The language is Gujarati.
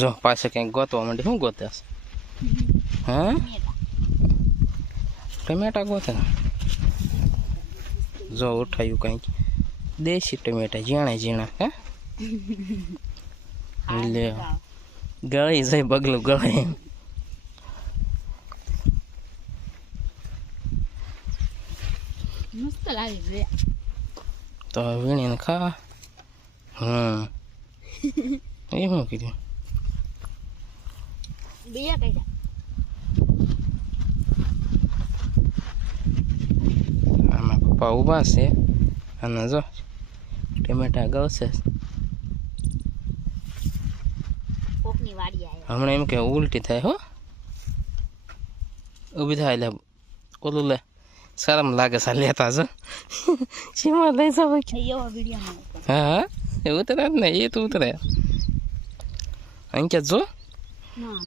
જો પાસે કંઈક ગોતવા માંડી. શું ગોતે? હા, ટમેટા ગોતે. જો ઉઠાયું કંઈક દેશી ટમેટા ઝીણા ઝીણા. હે લે ગળી જાય બગલું ગળે. મસ્ત લાગે છે તો વીણીને ખા. એ શું કીધું? બીજા કઈ આમાં પપ્પા ઊભા છે અને જો ટમેટા ગળશે. કોકની વાડી આવ્યો હમણાં એમ કે ઉલટી થાય. હો ઊભી થાય. લે ઓલું લે શરમ લાગે છે લેતા. જો શીમાં લઈ જાવ. એવો વિડીયો હા એ ઉતરે ને એ તો ઉતરે. અહીં કે જો ના